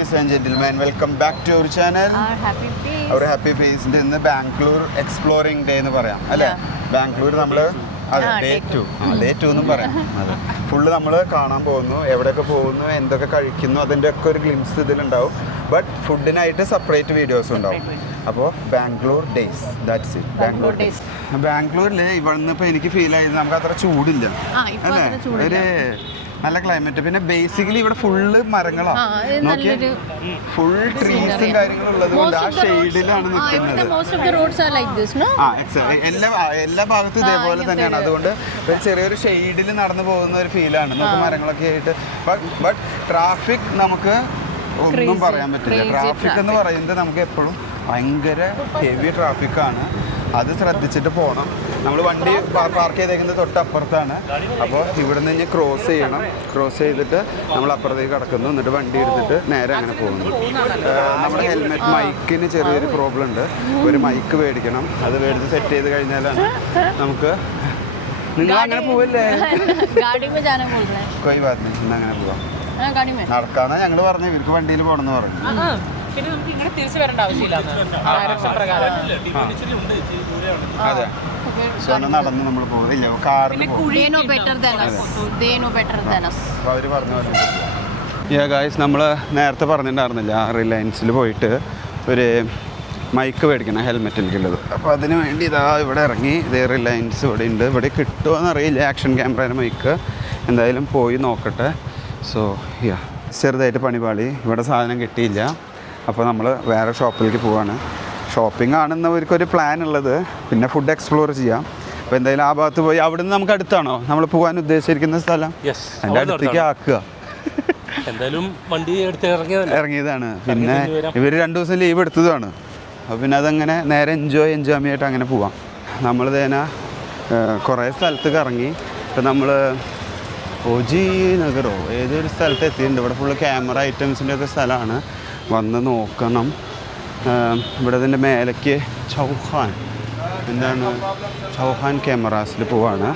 Ladies and gentlemen, welcome back to our channel. Our happy face. ഇന്ന് Bangalore exploring day എന്ന് പറയാം അല്ലേ? ബാംഗ്ലൂർ നമ്മൾ ഡേ 2 എന്നും പറയാം. അതെ, ഫുള്ള് നമ്മൾ കാണാൻ പോകുന്നു, എവിടെയൊക്കെ പോകുന്നു, എന്തൊക്കെ കഴിക്കുന്നു, അതിൻ്റെ ഒക്കെ ഒരു ഗ്ലിംസ് ഇതിലുണ്ടാവും. ബട്ട് ഫുഡിനായിട്ട് സെപ്പറേറ്റ് വീഡിയോസ് ഉണ്ടാവും. അപ്പോൾ Bangalore days, that's it. Bangalore days. ബാംഗ്ലൂരിൽ ഇവിടുന്ന് ഇപ്പോൾ എനിക്ക് ഫീൽ ആയത് നമുക്ക് അത്ര ചൂടില്ല അല്ലേ? ഒരു നല്ല ക്ലൈമറ്റ്. പിന്നെ ബേസിക്കലി ഇവിടെ ഫുള്ള് മരങ്ങളാണ്, നോക്കിയാൽ ഫുൾ ട്രീസും കാര്യങ്ങളും ഉള്ളത് കൊണ്ട് ആ ഷെയ്ഡിലാണ് നിൽക്കുന്നത്. എല്ലാ ഭാഗത്തും ഇതേപോലെ തന്നെയാണ്. അതുകൊണ്ട് ഒരു ചെറിയൊരു ഷെയ്ഡിൽ നടന്നു പോകുന്ന ഒരു ഫീലാണ് നമുക്ക് മരങ്ങളൊക്കെ ആയിട്ട്. ബട്ട് ട്രാഫിക് നമുക്ക് ഒന്നും പറയാൻ പറ്റില്ല. ട്രാഫിക് എന്ന് പറയുന്നത് നമുക്ക് എപ്പോഴും ഭയങ്കര ഹെവി ട്രാഫിക്കാണ്. അത് ശ്രദ്ധിച്ചിട്ട് പോകണം. നമ്മൾ വണ്ടി പാർക്ക് ചെയ്തേക്കുന്നത് തൊട്ടപ്പുറത്താണ്. അപ്പോൾ ഇവിടെ നിന്ന് ക്രോസ് ചെയ്യണം. ക്രോസ് ചെയ്തിട്ട് നമ്മൾ അപ്പുറത്തേക്ക് കിടക്കുന്നു. എന്നിട്ട് വണ്ടി എടുത്തിട്ട് നേരെ അങ്ങനെ പോകുന്നു. നമ്മുടെ ഹെൽമെറ്റ് മൈക്കിന് ചെറിയൊരു പ്രോബ്ലം ഉണ്ട്. ഒരു മൈക്ക് മേടിക്കണം. അത് മേടിച്ച് സെറ്റ് ചെയ്ത് കഴിഞ്ഞാലാണ് നമുക്ക്. നിങ്ങൾ അങ്ങനെ പോവല്ലേ? കൊയ് ഭാഗത്ത് ഇന്ന് അങ്ങനെ പോവാം. നടക്കാന്നാ ഞങ്ങൾ പറഞ്ഞു. ഇവർക്ക് വണ്ടിയിൽ പോകണമെന്ന് പറഞ്ഞു. അതെ, നടന്ന് നമ്മൾ പോകില്ല, കാറിൽ അവര് പറഞ്ഞു. ഗായ്സ്, നമ്മൾ നേരത്തെ പറഞ്ഞിട്ടുണ്ടായിരുന്നില്ല റിലയൻസിൽ പോയിട്ട് ഒരു മൈക്ക് മേടിക്കണം ഹെൽമെറ്റിലേക്കുള്ളത്. അപ്പോൾ അതിന് വേണ്ടി ഇതാ ഇവിടെ ഇറങ്ങി. ഇതേ റിലയൻസ് ഇവിടെ ഉണ്ട്. ഇവിടെ കിട്ടുമോ എന്നറിയില്ല ആക്ഷൻ ക്യാമറയുടെ മൈക്ക്. എന്തായാലും പോയി നോക്കട്ടെ. സോ ചെറുതായിട്ട് പണിപാളി, ഇവിടെ സാധനം കിട്ടിയില്ല. അപ്പോൾ നമ്മൾ വേറെ ഷോപ്പിലേക്ക് പോവാണ്. ഷോപ്പിംഗ് ആണെന്നവർക്കൊരു പ്ലാൻ ഉള്ളത്. പിന്നെ ഫുഡ് എക്സ്പ്ലോർ ചെയ്യാം. അപ്പോൾ എന്തായാലും ആ ഭാഗത്ത് പോയി. അവിടെ നിന്ന് നമുക്ക് അടുത്താണോ നമ്മൾ പോകാൻ ഉദ്ദേശിച്ചിരിക്കുന്ന സ്ഥലം? അതിൻ്റെ അടുത്തേക്ക് ആക്കുക. എന്തായാലും വണ്ടി ഇറങ്ങിയതാണ്. പിന്നെ ഇവർ 2 ദിവസം ലീവ് എടുത്തതാണ്. അപ്പോൾ പിന്നെ അതങ്ങനെ നേരെ എൻജോയ്മെൻ്റ് അങ്ങനെ പോവാം. നമ്മൾ തേന കുറേ സ്ഥലത്തേക്ക് ഇറങ്ങി. ഇപ്പം നമ്മൾ ഓജി നഗറോ ഏതൊരു സ്ഥലത്ത് എത്തിയിട്ടുണ്ട്. ഇവിടെ ഫുള്ള് ക്യാമറ ഐറ്റംസിൻ്റെ ഒക്കെ സ്ഥലമാണ്. വന്ന് നോക്കണം. ഇവിടെ ഇതിൻ്റെ മേലേക്ക് ചൗഹാൻ ക്യാമറാസിൽ പോവാണ്.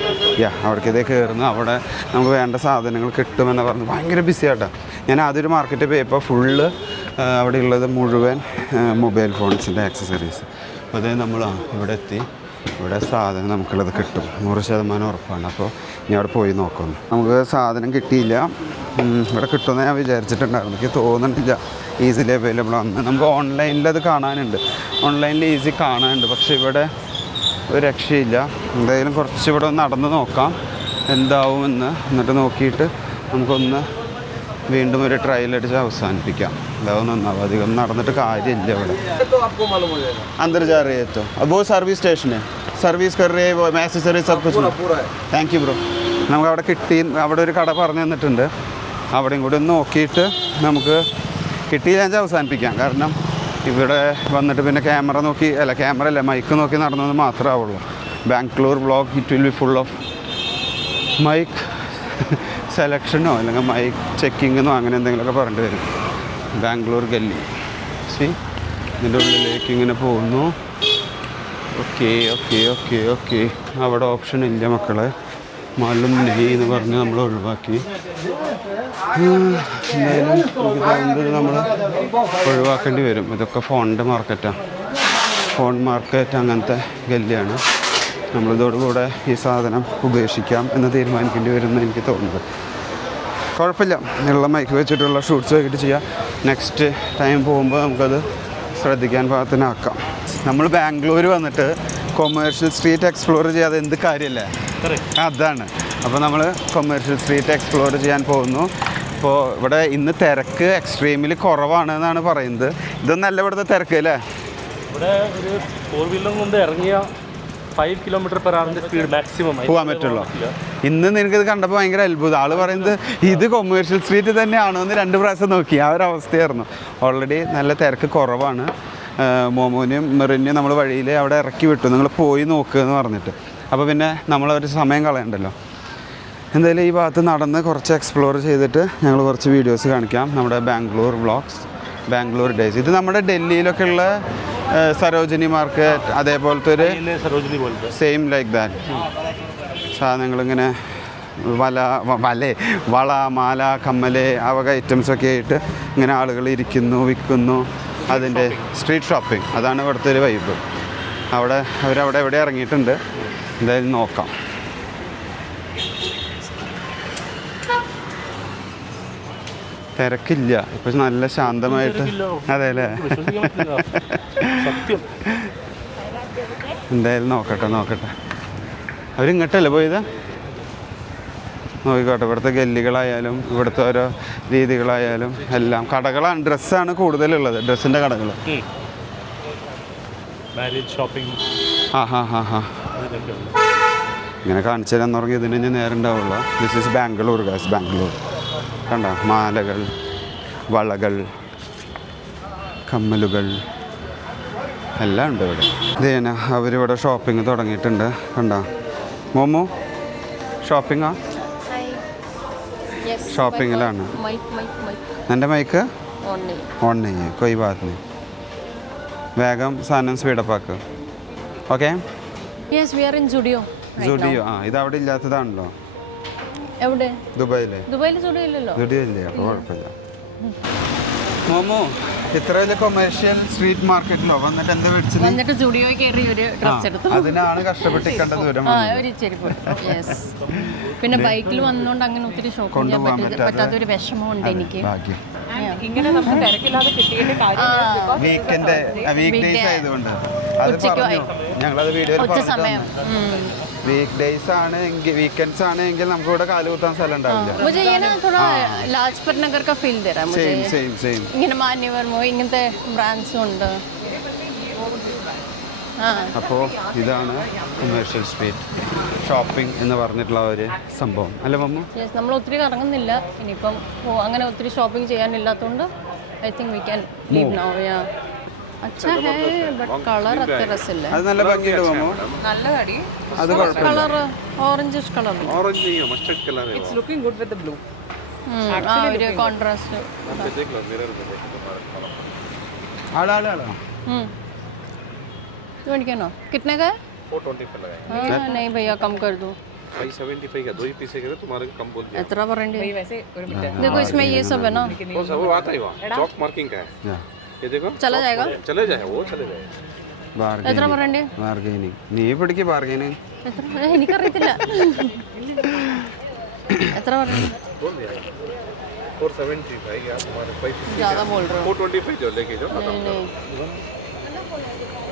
അവിടേക്ക് ഇതേ കയറുന്നു. അവിടെ നമുക്ക് വേണ്ട സാധനങ്ങൾ കിട്ടുമെന്ന് പറഞ്ഞു. ഭയങ്കര ബിസി ആയിട്ടാണ്. ഞാൻ ആദ്യമൊരു മാർക്കറ്റിൽ പോയപ്പോൾ ഫുള്ള് അവിടെ ഉള്ളത് മുഴുവൻ മൊബൈൽ ഫോൺസിൻ്റെ ആക്സസറീസ്. അപ്പോൾ അതേ നമ്മൾ ഇവിടെ എത്തി. ഇവിടെ സാധനം നമുക്കുള്ളത് കിട്ടും, 100% ഉറപ്പാണ്. അപ്പോൾ ഞാൻ അവിടെ പോയി നോക്കുന്നു. നമുക്ക് സാധനം കിട്ടിയില്ല. ഇവിടെ കിട്ടുമെന്ന് ഞാൻ വിചാരിച്ചിട്ടുണ്ടായിരുന്നു. എനിക്ക് തോന്നുന്നില്ല ഈസിലി അവൈലബിൾ ആണ്. നമുക്ക് ഓൺലൈനിൽ അത് കാണാനുണ്ട്, ഓൺലൈനിൽ ഈസി കാണാനുണ്ട്. പക്ഷേ ഇവിടെ ഒരു രക്ഷയില്ല. എന്തായാലും കുറച്ച് ഇവിടെ ഒന്ന് നടന്ന് നോക്കാം എന്താവുമെന്ന്. എന്നിട്ട് നോക്കിയിട്ട് നമുക്കൊന്ന് വീണ്ടും ഒരു ട്രയൽ അടിച്ച് അവസാനിപ്പിക്കാം. അതാവും നന്നാവും. അധികം നടന്നിട്ട് കാര്യമില്ല ഇവിടെ. अंदर जा रहे हैं तो अब वो सर्विस स्टेशन है, सर्विस कर रहे हैं, वो मैसेजरी सब कुछ താങ്ക് യു ബ്രോ. നമുക്ക് അവിടെ കിട്ടി. അവിടെ ഒരു കട പറഞ്ഞു തന്നിട്ടുണ്ട്. അവിടെയും കൂടി ഒന്ന് നോക്കിയിട്ട് നമുക്ക് കിട്ടിയില്ല അവസാനിപ്പിക്കാം. കാരണം ഇവിടെ വന്നിട്ട് പിന്നെ ക്യാമറ നോക്കി ക്യാമറ അല്ല മൈക്ക് നോക്കി നടന്നത് മാത്രമേ ആവുള്ളൂ. Bangalore vlog it will be full of mic സെലക്ഷനോ അല്ലെങ്കിൽ മൈക്ക് ചെക്കിങ്ങെന്നോ അങ്ങനെ എന്തെങ്കിലുമൊക്കെ പറഞ്ഞിട്ട് വരും. ബാംഗ്ലൂർ ഗല്ലി ഇതിൻ്റെ ഉള്ളിലേക്ക് ഇങ്ങനെ പോകുന്നു. ഓക്കെ. അവിടെ ഓപ്ഷൻ ഇല്ല മക്കളെ. മാലും നെയ് എന്ന് പറഞ്ഞ് നമ്മൾ ഒഴിവാക്കി. എന്തായാലും നമ്മൾ ഒഴിവാക്കേണ്ടി വരും. ഇതൊക്കെ ഫോണിൻ്റെ മാർക്കറ്റാണ്. ഫോൺ മാർക്കറ്റ് അങ്ങനത്തെ ഗല്ലിയാണ്. നമ്മളിതോടുകൂടെ ഈ സാധനം ഉപേക്ഷിക്കാം എന്ന് തീരുമാനിക്കേണ്ടി വരുമെന്ന് എനിക്ക് തോന്നുന്നത്. കുഴപ്പമില്ല, ഉള്ള മൈക്ക് വെച്ചിട്ടുള്ള ഷൂട്ട്സ് ആയിട്ട് ചെയ്യാം. നെക്സ്റ്റ് ടൈം പോകുമ്പോൾ നമുക്കത് ശ്രദ്ധിക്കാൻ പാകത്തിനാക്കാം. നമ്മൾ ബാംഗ്ലൂർ വന്നിട്ട് കൊമേഴ്ഷ്യൽ സ്ട്രീറ്റ് എക്സ്പ്ലോർ ചെയ്യാതെ എന്ത് കാര്യമല്ലേ? അതാണ്. അപ്പോൾ നമ്മൾ കൊമേഴ്ഷ്യൽ സ്ട്രീറ്റ് എക്സ്പ്ലോർ ചെയ്യാൻ പോകുന്നു. അപ്പോൾ ഇവിടെ ഇന്ന് തിരക്ക് എക്സ്ട്രീമിൽ കുറവാണെന്നാണ് പറയുന്നത്. ഇതൊന്നല്ല ഇവിടുത്തെ തിരക്ക് അല്ലേ? ഇവിടെ ഒരു 4 വീലർ കൊണ്ട് ഇറങ്ങിയ 5 km/h സ്പീഡ് മാക്സിമം പോകാൻ പറ്റുള്ളൂ. ഇന്ന് നിനക്കിത് കണ്ടപ്പോൾ ഭയങ്കര അത്ഭുതം. ആൾ പറയുന്നത് ഇത് കൊമേഴ്ഷ്യൽ സ്ട്രീറ്റ് തന്നെയാണോ എന്ന് 2 പ്രാവശ്യം നോക്കി. ആ ഒരു അവസ്ഥയായിരുന്നു. ഓൾറെഡി നല്ല തിരക്ക് കുറവാണ്. മോമോനെയും മെറിനെയും നമ്മൾ വഴിയിൽ അവിടെ ഇറക്കി വിട്ടു, നിങ്ങൾ പോയി നോക്കുക എന്ന് പറഞ്ഞിട്ട്. അപ്പോൾ പിന്നെ നമ്മളൊരു സമയം കളയണ്ടല്ലോ. എന്തായാലും ഈ ഭാഗത്ത് നടന്ന് കുറച്ച് എക്സ്പ്ലോർ ചെയ്തിട്ട് ഞങ്ങൾ കുറച്ച് വീഡിയോസ് കാണിക്കാം. നമ്മുടെ ബാംഗ്ലൂർ വ്ളോഗ്സ്, ബാംഗ്ലൂർ ഡേയ്സ്. ഇത് നമ്മുടെ ഡൽഹിയിലൊക്കെ ഉള്ള സരോജിനി മാർക്കറ്റ് അതേപോലത്തെ ഒരു സെയിം ലൈക്ക് ദാറ്റ് സാധനങ്ങളിങ്ങനെ വള മാല കമ്മല് ആ വക ഐറ്റംസൊക്കെ ആയിട്ട് ഇങ്ങനെ ആളുകൾ ഇരിക്കുന്നു വിൽക്കുന്നു. അതിൻ്റെ സ്ട്രീറ്റ് ഷോപ്പിംഗ് അതാണ് ഇവിടുത്തെ ഒരു വൈബ്. അവരവിടെ എവിടെ ഇറങ്ങിയിട്ടുണ്ട്, എന്തായാലും നോക്കാം. തിരക്കില്ല, ഇപ്പം നല്ല ശാന്തമായിട്ട്. അതെ അല്ലേ? സത്യം. എന്തായാലും നോക്കട്ടെ. അവരിങ്ങോട്ടല്ലേ പോയത്? നോക്കിക്കോട്ടെ. ഇവിടുത്തെ ഗല്ലികളായാലും ഇവിടുത്തെ ഓരോ രീതികളായാലും എല്ലാം കടകളാണ്. ഡ്രസ്സാണ് കൂടുതലുള്ളത്, ഡ്രസ്സിൻ്റെ കടകൾ. ഇങ്ങനെ കാണിച്ചു തരാൻ തുടങ്ങി ഇതിന് ഞാൻ നേരം ഉണ്ടാവുള്ളൂ. ദിസ് ഈസ് ബാംഗ്ലൂർ ഗാസ്, ബാംഗ്ലൂർ. കണ്ട മാലകൾ, വളകൾ, കമ്മലുകൾ എല്ലാം ഉണ്ട് ഇവിടെ. ഇതേന അവരിവിടെ ഷോപ്പിംഗ് തുടങ്ങിയിട്ടുണ്ട്. കണ്ട മോമോ ഷോപ്പിംഗാ? ഷോപ്പിങ്ങിലാണ്. എൻ്റെ മൈക്ക് ഓൺ നെയ്യ് കൊയ് ബാത്ത് നെയ്. വേഗം സാധനം സ്പീഡപ്പാക്ക്. ഓക്കെ. സുഡിയോ. ആ ഇത് അവിടെ ഇല്ലാത്തതാണല്ലോ. എവിടെ? ദുബായിലെ. സുഡിയോ ഇല്ലല്ലോ. സുഡിയോ ഇല്ലേ? അപ്പോൾ കുഴപ്പമില്ല. മോമോ ഇത്ര വലിയ കൊമേഴ്ഷ്യൽ സ്ട്രീറ്റ് മാർക്കറ്റിലോ വന്നിട്ട് എന്താ മേടിച്ചത്? വന്നിട്ട് സ്റ്റുഡിയോ കയറി ഒരു ഡ്രസ് എടുത്തു. അതിനാണ് കഷ്ടപ്പെട്ടിക്കേണ്ട ദൂരം. ഒരു ചെരുപ്പ്. പിന്നെ ബൈക്കിൽ വന്നുകൊണ്ട് അങ്ങനെ ഒത്തിരി ഷോപ്പിംഗ് ചെയ്യാൻ പറ്റാത്തൊരു വിഷമമുണ്ട് എനിക്ക്. ഇങ്ങനെ നമുക്ക് തിരക്കില്ലാതെ കിട്ടിയിട്ട് വീക്ക് ഡേയ്സ് ആയതുകൊണ്ട് ഞങ്ങളത് വീഡിയോയിൽ വീക്ക് ഡേയ്സ് ആണ് എങ്കിൽ വീക്കെൻഡ്സ് ആണ് എങ്കിൽ നമുക്ക് ഇവിടെ കാലുകുത്താൻ സ്ഥലം ഉണ്ടാവില്ല. मुझे ये ना थोड़ा लाजपत नगर का फील दे रहा है मुझे. सेम ഇങ്ങനെ മാന്യവർമ്മോ ഇങ്ങനത്തെ ബ്രാൻഡ്സും ഉണ്ട്. അപ്പോൾ ഇതാണ് കൊമേഴ്ഷ്യൽ സ്ട്രീറ്റ് ഷോപ്പിംഗ് എന്ന് പറഞ്ഞിട്ടുള്ള ഒരു സംഭവം അല്ലേ മമ്മു? നമ്മൾ ഒത്തിരി കറങ്ങുന്നില്ല ഇനിയിപ്പം. അങ്ങനെ ഒത്തിരി ഷോപ്പിംഗ് ചെയ്യാനില്ലാത്തതുകൊണ്ട് I think we can leave now. अच्छा है बट कलर അത്ര രസമില്ല. അത് നല്ല ഭംഗിയുണ്ട് മമ്മു. നല്ല കടി. അത് കുഴപ്പമില്ല. Colour orangish colour. ഓറഞ്ച് नहीं है मस्टर्ड कलर है. It's looking good with the blue. ഒരു കോൺട്രാസ്റ്റ്. आड़ा तो मेडिकनो कितने का है? 425 लगाएंगे. नहीं भैया कम कर दो. 575 का 2 ही पीस है तुम्हारे को कम बोल दिया. इतना परेंगे. भाई वैसे ഒരു മിനിറ്റ്. देखो इसमें ये सब है ना. वो सब वो आता है वहाँ चौक मार्किंग का है. ये देखो चला जाएगा. चले जाए वो चले जाए. എത്ര പറയണ്ടേ? ബാർഗൈനിങ്. നീ പിടിക്ക് ബാർഗൈനിങ്. എത്ര? എനിക്കറിയത്തില്ല. എത്ര പറയണ്ടേ? बोल दिया 475 यार तुम्हारे 550 ज़्यादा बोल रहे हो. 425 जो लेके जाओ. नहीं नहीं.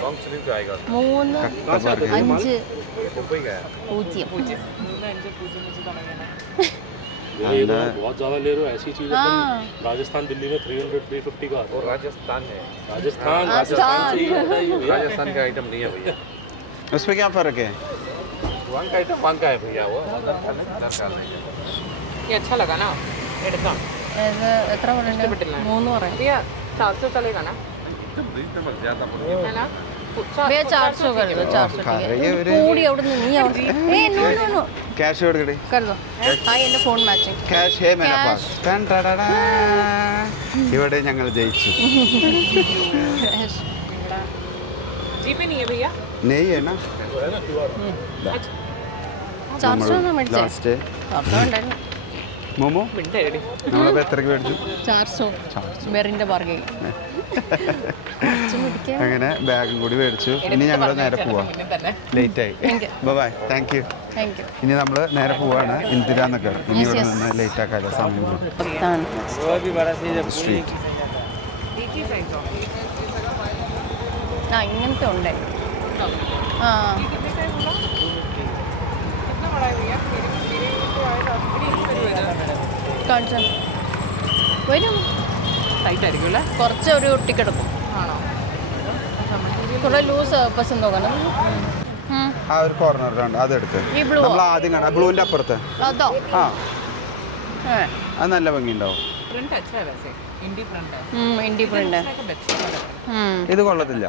लॉन्ग स्लीव का आएगा. 3 5 मुंबई का है. 0. ये तो बहुत ज़्यादा ले रहे हो. ऐसी चीज़ हाँ. राजस्थान दिल्ली में 300 350 का आता और राजस्थान है. है. राजस्थान से ही होता है ये भैया. राजस्थान का आइटम नहीं है भैया. उसमें क्या फ़र्क है? वहाँ का आइटम वहाँ का है भैया. वो ये अच्छा लगा ना എടുക്കാം. എത്ര പറയണ്ടേ? 3 പറയാം. भैया 400 चलेगा ना? रीजनेबल ज़्यादा बोल. है ना? भैया 400 कर दो. 400 ठीक है. കൂടി അവിടെ നിന്ന് നീ അവിടെ. नो नो नो कैश കൊടുക്കടി. कर दो. हाँ എൻ്റെ ഫോൺ മാച്ചിങ്. कैश है मेरे पास. ഇവിടെ ഞങ്ങൾ ജയിച്ചു. जीपे नहीं है भैया. नहीं है ना. 400 ना മേടിച്ചേ. ലാസ്റ്റ് 400 ഉണ്ടായിരുന്നു. മോമോ മിനിറ്റ് എടി. നമ്മളിപ്പോൾ എത്രക്ക് മേടിച്ചു? 400 ബെറിൻ്റെ ബാർഗൈൻ. അങ്ങനെ ബാഗും കൂടി മേടിച്ചു. ഇനി ഞങ്ങൾ നേരെ പോവാം. ലേറ്റായി. Bye thank you. Thank you. ഇനി നമ്മൾ നേരെ പോവാണ് ഇന്ദിരാനഗർ. ഇനി ഇവിടെ നിന്ന് ലേറ്റ് ആക്കാതെ സമയം പോകും. സ്ട്രീറ്റ് ഇങ്ങനത്തെ ഉണ്ട്. ആ കാണിച്ചു വരും. ടൈറ്റ് ആയിരിക്കും അല്ലേ? കുറച്ച് ഒരു ഒട്ടിക്കിടക്കും. ആണോ? കുറേ ലൂസ് പസന്ത് നോക്കണം. ആ ഒരു കോർണറിലുണ്ട്, അതെടുത്ത് ഈ blue നമ്മൾ ആദ്യം കാണാം. ബ്ലൂവിൻ്റെ അപ്പുറത്ത് അതോ? ആ അത് നല്ല ഭംഗിയുണ്ടാവും. प्रिंट अच्छा है वैसे. इंडी प्रिंट है. इंडी प्रिंट है. ഇത് കൊള്ളത്തില്ല.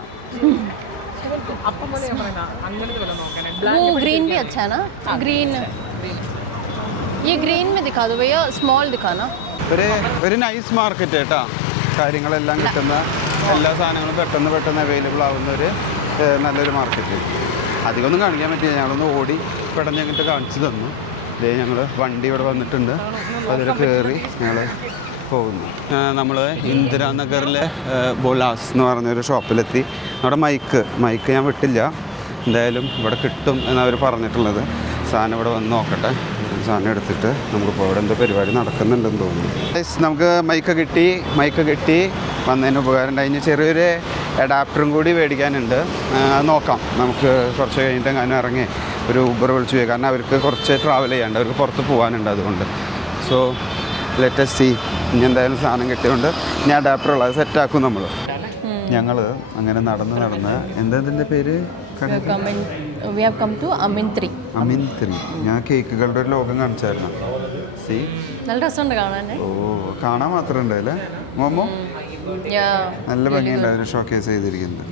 അപ്പം പോലെ ഞാൻ പറയുന്ന അങ്ങനത്തെ വല്ല നോക്കണേ. वो ग्रीन भी अच्छा है ना. ग्रीन ये ग्रीन में दिखा दो भैया. स्मॉल दिखाना. ഒരു നൈസ് മാർക്കറ്റ് കേട്ടോ. കാര്യങ്ങളെല്ലാം കിട്ടുന്ന എല്ലാ സാധനങ്ങളും പെട്ടെന്ന് അവൈലബിൾ ആവുന്ന ഒരു നല്ലൊരു മാർക്കറ്റ്. അധികമൊന്നും കാണിക്കാൻ പറ്റില്ല. ഞങ്ങളൊന്ന് ഓടി പെടഞ്ഞങ്ങിട്ട് കാണിച്ചു തന്നു. ഇതേ ഞങ്ങൾ വണ്ടി ഇവിടെ വന്നിട്ടുണ്ട്, അതിൽ കയറി ഞങ്ങൾ പോകുന്നു. നമ്മൾ ഇന്ദിരാനഗറിലെ ബോലാസ് എന്ന് പറഞ്ഞൊരു ഷോപ്പിലെത്തി. അവിടെ മൈക്ക് ഞാൻ വിട്ടില്ല, എന്തായാലും ഇവിടെ കിട്ടും എന്നവർ പറഞ്ഞിട്ടുള്ളത്. സാധനം ഇവിടെ വന്ന് നോക്കട്ടെ, സാധനം എടുത്തിട്ട് നമുക്കിപ്പോൾ ഇവിടെ എന്തോ പരിപാടി നടക്കുന്നുണ്ടെന്ന് തോന്നുന്നു. നമുക്ക് മൈക്ക് കിട്ടി വന്നതിന് ഉപകാരം ഉണ്ടായി. ചെറിയൊരു അഡാപ്റ്ററും കൂടി മേടിക്കാനുണ്ട്, അത് നോക്കാം. നമുക്ക് കുറച്ച് കഴിഞ്ഞിട്ട് എങ്ങാനും ഇറങ്ങി ഒരു ഊബർ വിളിച്ച് പോയി, കാരണം അവർക്ക് കുറച്ച് ട്രാവൽ ചെയ്യാണ്ട്, അവർക്ക് പുറത്ത് പോകാനുണ്ട്. അതുകൊണ്ട് സോ ലെറ്റസ് സി. ഇനി എന്തായാലും സാധനം കിട്ടിയതുകൊണ്ട് ഇനി അഡാപ്റ്ററുള്ള അത് സെറ്റാക്കും നമ്മൾ. ഞങ്ങൾ അങ്ങനെ നടന്ന് എന്താ പേര്? We have come to Amintri. ഞാൻ കേക്കുകളുടെ ഒരു ലോകം കാണിച്ചായിരുന്നു. സി നല്ല രസമുണ്ട് കാണാൻ. ഓ, കാണാൻ മാത്രം ഉണ്ടല്ലേ മോമോ? നല്ല ഭംഗിയുണ്ട് അവർ ഷോക്കേസ് ചെയ്തിരിക്കുന്നത്.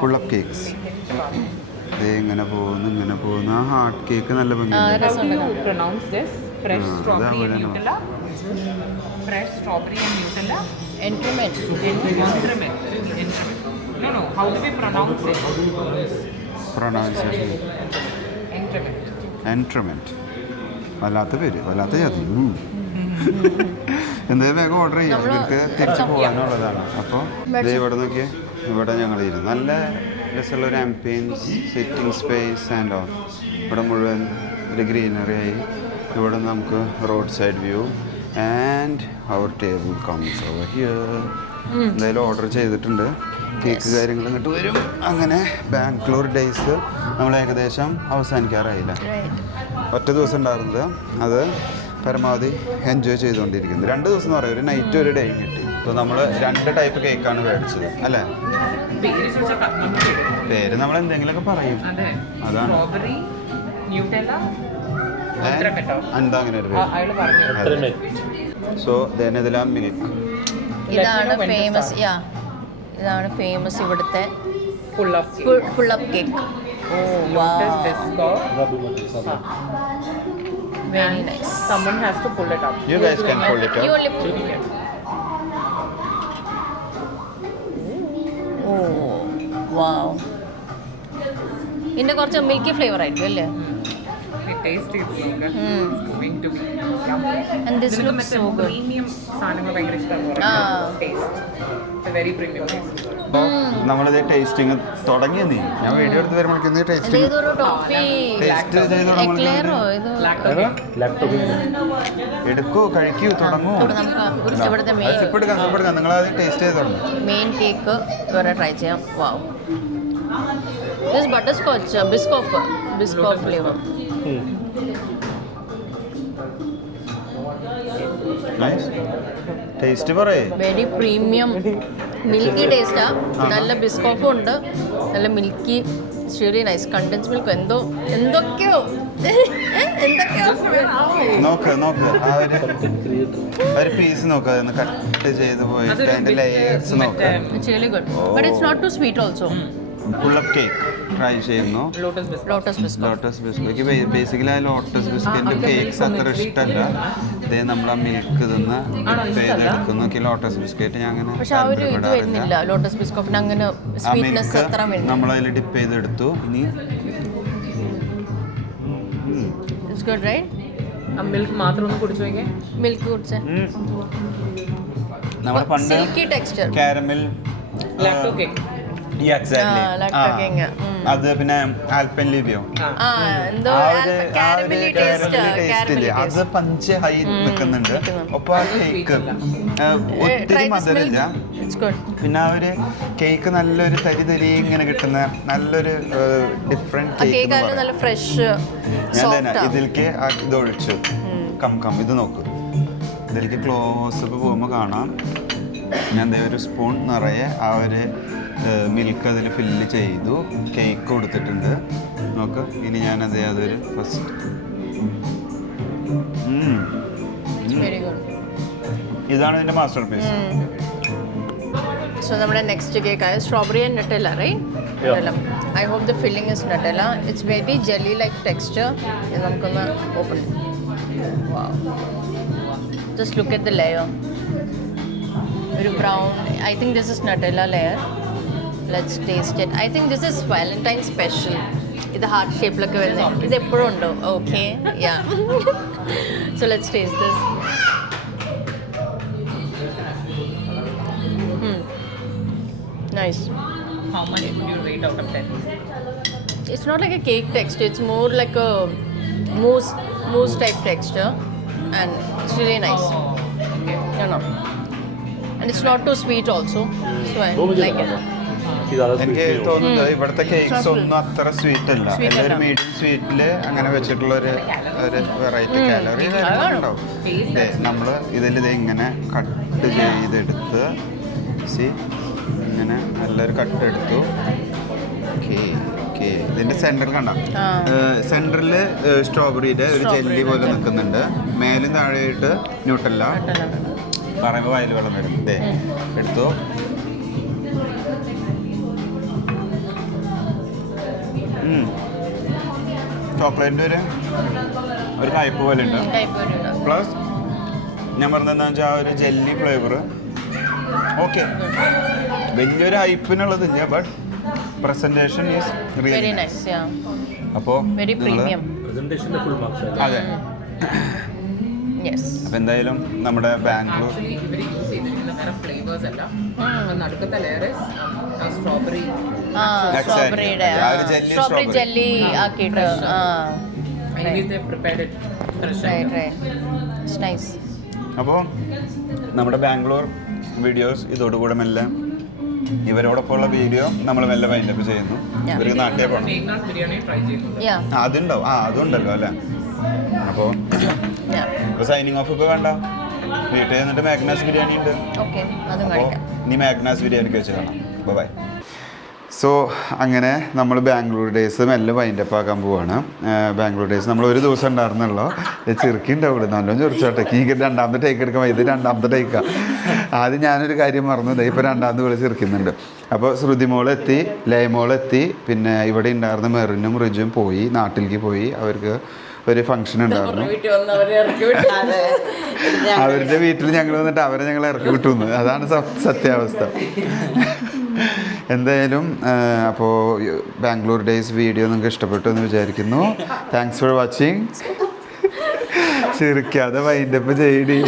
പുള്ളപ്പ് കേക്ക്സ് ഇങ്ങനെ പോകുന്നു. ആ ഹാർട്ട് കേക്ക് നല്ല ഭംഗിയുണ്ട്. pronounce this fresh strawberry and Nutella. Fresh strawberry and Nutella. Entremet. No. How do we pronounce it? Pronunciation entremet. വല്ലാത്ത പേര്, വല്ലാത്ത ജാതി. എന്തായാലും വേഗം ഓർഡർ ചെയ്യാം, ഇവർക്ക് തിരിച്ച് പോകാനുള്ളതാണ്. അപ്പോൾ ഇവിടെ നോക്കിയാൽ ഇവിടെ ഞങ്ങളിരുന്നു. നല്ല രസമുള്ളൊരു ambience, sitting space and all. ഇവിടെ മുഴുവൻ ഒരു ഗ്രീനറി ആയി. ഇവിടെ നമുക്ക് road side view and our table comes over here. എന്തായാലും ഓർഡർ ചെയ്തിട്ടുണ്ട്, കേക്ക് കാര്യങ്ങൾ ഇങ്ങോട്ട് വരും. അങ്ങനെ ബാംഗ്ലൂർ ഡേയ്സ് നമ്മൾ ഏകദേശം അവസാനിക്കാറായില്ല. ഒറ്റ ദിവസം ഉണ്ടായിരുന്നത്, അത് പരമാവധി എൻജോയ് ചെയ്തുകൊണ്ടിരിക്കുന്നത്. 2 ദിവസം എന്ന് പറയുന്നത് ഒരു നൈറ്റ് ഒരു ഡേയും കിട്ടി. അപ്പോൾ നമ്മൾ 2 ടൈപ്പ് കേക്കാണ് മേടിച്ചത് അല്ലേ? പേര് നമ്മൾ എന്തെങ്കിലുമൊക്കെ പറയും, അതാണ്. എന്താ അങ്ങനെ ഒരു പേര്? സോ ഇതിലെല്ലാം മിൽക്ക്. ഇതാണ് ഫേമസ് ഇവിടുത്തെ pullup cake. Very nice. Someone has to pull it up. You guys can pull it You up. only pull it. Oh, wow. ഇതിൻ്റെ കുറച്ച് മിൽക്കി ഫ്ലേവർ ആയിരിക്കും അല്ലേ? It tastes it. It's going to be yum. And this looks so good. Premium സാധനങ്ങൾ ഭയങ്കര ഇഷ്ടമാണ്. Taste. It's a very premium taste. നമ്മളിത് tasting തുടങ്ങിയ ഞാൻ വീഡിയോ എടുത്ത് വരുമ്പോഴേക്കും ടേസ്റ്റിംഗ് ഇതൊരു ടോഫി എക്ലെയറോ ഇത് എടുക്കൂ, കഴിക്കൂ, തുടങ്ങൂ. നമുക്ക് ഇവിടുത്തെ നിങ്ങൾ അത് ടേസ്റ്റ് ചെയ്ത് തുടങ്ങും. മെയിൻ കേക്ക് ഇവരെ ട്രൈ ചെയ്യാം. Wow, this butterscotch Biscoff flavour. Taste പറയേ. വെരി പ്രീമിയം മിൽക്കി ടേസ്റ്റാ. നല്ല ബിസ്കോഫും ഉണ്ട്, നല്ല milky, really nice. Condensed milk എന്തൊക്കെയോ നോക്ക് ആ ഒരു പീസ് നോക്ക്, അതൊന്ന് കട്ട് ചെയ്ത് പോയിട്ട് അതിന്റെ ലെയേഴ്സ് നോക്ക്. It's really good, but it's not too sweet also. Pull up cake try ചെയ്യുന്നു. Lotus biscuit. ബേസിക്കലി ആ ലോട്ടസ് ബിസ്ക്കറ്റിന്റെ കേക്ക്സ് അത്ര ഇഷ്ടമല്ല. ഇതേ നമ്മൾ ആ മിൽക്ക് തിന്ന് ഡിപ്പ് ചെയ്തെടുക്കുന്നു. ലോട്ടസ് ബിസ്ക്കറ്റ് ഞാൻ അങ്ങനെ വരുന്നില്ല. ലോട്ടസ് ബിസ്കറ്റിന് അങ്ങനെ സ്വീറ്റ്നെസ് അത്ര വരുന്നില്ല. നമ്മളതിൽ ഡിപ്പ് ചെയ്തെടുത്തു. ഇനി ഇറ്റ്സ് ഗുഡ് റൈറ്റ്. ആ മിൽക്ക് മാത്രം ഒന്ന് കുടിച്ചു നോക്കിയേ. മിൽക്ക് കുടിച്ചേ. നമ്മുടെ പണ്ട് സിൽക്കി ടെക്സ്ചർ കാരമൽ ലാക്ടോ കേക്ക്. അത് പിന്നെ ആൽപെൻലിബിയോ അത് പഞ്ച് ഹൈ നിൽക്കുന്നുണ്ട്. ഒപ്പം ആ കേക്ക് ഒത്തിരി മധുരമില്ല. പിന്നെ ആ ഒരു കേക്ക് നല്ലൊരു തരി ഇങ്ങനെ കിട്ടുന്ന നല്ലൊരു ഡിഫറെന്റ് കേക്ക്. ഞാൻ ഇതിലേക്ക് ഇത് ഒഴിച്ചു. കം ഇത് നോക്കൂ. ഇതിലേക്ക് ക്ലോസപ്പ് പോകുമ്പോൾ കാണാം ഞാൻ ഒരു സ്പൂൺ നിറയെ ആ ഒരു മിൽക്ക് അതിൽ ഫില്ല് ചെയ്തു. കേക്ക് കൊടുത്തിട്ടുണ്ട്. നോക്ക്, ഇനി ഞാനത് അതൊരു ഫസ്റ്റ് ഇതാണ് ഇതിൻ്റെ മാസ്റ്റർ പീസ്. സോ നമ്മുടെ നെക്സ്റ്റ് കേക്ക് ആയ strawberry and Nutella, right? I hope the filling is Nutella. It's very jelly like texture. ഇത് നമുക്കൊന്ന് open. Just look at the layer. ഒരു brown, I think this is Nutella layer. Let's taste it. I think this is Valentine's special. ഇത് heart ഷേപ്പിലൊക്കെ വരുന്നത് ഇത് എപ്പോഴും ഉണ്ടോ okay yeah so let's taste this nice How much would you rate out of 10? It's not like a cake texture, it's more like a mousse type texture and it's really nice. Oh, okay. No. And it's not too sweet also, so I वो मुझे like it. लगा था कि ज़्यादा എനിക്ക് sweet नहीं होगा। തോന്നുന്നത് ഇവിടുത്തെ കേക്ക്സ് ഒന്നും അത്ര സ്വീറ്റ് അല്ല Sweet എല്ലാം ഒരു അല്ല. മീഡിയം സ്വീറ്റിൽ അങ്ങനെ വെച്ചിട്ടുള്ള ഒരു വെറൈറ്റി കാലറി ഉണ്ടാവും നമ്മൾ ഇതിൽ ഇങ്ങനെ കട്ട് ചെയ്തെടുത്ത് സി ഇങ്ങനെ നല്ലൊരു കട്ട് എടുത്തു ഓക്കെ ഓക്കെ ഇതിൻ്റെ സെൻറ്ററിൽ കണ്ട സെൻറ്ററിൽ സ്ട്രോബെറിയുടെ ഒരു ജെല്ലി പോലെ നിൽക്കുന്നുണ്ട് മേലും താഴെയായിട്ട് ന്യൂട്ടല്ല പറയുമ്പോൾ വയൽ വെള്ളം വരും ഇതേ എടുത്തു ചോക്ലേറ്റിൻ്റെ ഒരു കയ്പ്പ് പോലെ ഉണ്ട് പ്ലസ് ഞാൻ പറഞ്ഞതെന്താ വെച്ചാൽ ആ ഒരു ജെല്ലി ഫ്ലേവർ ഓക്കെ വലിയൊരു ഹൈപ്പിനുള്ളതില്ല but presentation is Very really nice, yeah. അപ്പോൾ Very premium. Presentation में full marks है। അതെ Yes. അപ്പോൾ എന്തായാലും നമ്മുടെ ബാംഗ്ലൂർ Actually, ഇവർ യൂസ് ചെയ്തിരിക്കുന്ന വേറെ ഫ്ലേവേഴ്സ് അല്ല നടുക്കത്തെ ലെയർ സ്ട്രോബെറി സ്ട്രോബെറിയുടെ ആ ഒരു jelly സ്ട്രോബെറി strawberry. ജെല്ലി ആക്കിയിട്ട് പ്രിപ്പയർഡ് ഫ്രഷ് ഇറ്റ്സ് നൈസ് അപ്പോൾ നമ്മുടെ ബാംഗ്ലൂർ വീഡിയോസ് ഇതോടുകൂടെ മെല്ലെ ഇവരോടൊപ്പമുള്ള വീഡിയോ നമ്മൾ മെല്ലെ വൈൻഡപ്പ് ചെയ്യുന്നു ഇവർക്ക് നാട്ടിൽ പോകണം മേഘ്നാഥ് ബിരിയാണി ട്രൈ ചെയ്യുന്നു യാ അതുണ്ടാവും അതുണ്ടല്ലോ അല്ലേ അപ്പോൾ യാ ഇപ്പോൾ സൈനിങ് ഓഫ് ഇപ്പോൾ വേണ്ട വീട്ടിൽ നിന്നിട്ട് മാഗ്നാസ് ബിരിയാണി ഉണ്ട് ഓക്കെ അതും അപ്പോൾ കഴിക്കാം നീ മാഗ്നാസ് ബിരിയാണിക്ക് വെച്ച് കാണാം ബൈ സോ അങ്ങനെ നമ്മൾ ബാംഗ്ലൂർ ഡേയ്സ് മെല്ലെ വൈൻഡപ്പ് ആക്കാൻ പോവാണ് ബാംഗ്ലൂർ ഡേയ്സ് നമ്മൾ ഒരു ദിവസം ഉണ്ടായിരുന്നല്ലോ ചെറുക്കി ഉണ്ടാവുള്ളൂ നല്ലോണം ചെറിച്ചോട്ടെ ഈ രണ്ടാമത്തെ ടേക്ക് എടുക്കുമ്പോൾ ഇത് രണ്ടാമത്തെ ടേക്കാണ് ആദ്യം ഞാനൊരു കാര്യം മറന്നു ഇപ്പോൾ രണ്ടാമത് വിളി ചെറുക്കുന്നുണ്ട് അപ്പോൾ ശ്രുതിമോളെത്തി ലയമോളെത്തി പിന്നെ ഇവിടെ ഉണ്ടായിരുന്ന മെറിനും റിജും പോയി നാട്ടിലേക്ക് പോയി അവർക്ക് ഒരു ഫംഗ്ഷൻ ഉണ്ടായിരുന്നു അവരുടെ വീട്ടിൽ ഞങ്ങൾ വന്നിട്ട് അവരെ ഞങ്ങൾ ഇറക്കി വിട്ടുന്നു അതാണ് സത്യാവസ്ഥ എന്തായാലും അപ്പോൾ ബാംഗ്ലൂർ ഡേയ്സ് വീഡിയോ നിങ്ങൾക്ക് ഇഷ്ടപ്പെട്ടു എന്ന് വിചാരിക്കുന്നു താങ്ക്സ് ഫോർ വാച്ചിങ് ചിരിക്കാതെ വൈൻഡപ്പ് ചെയ്യടി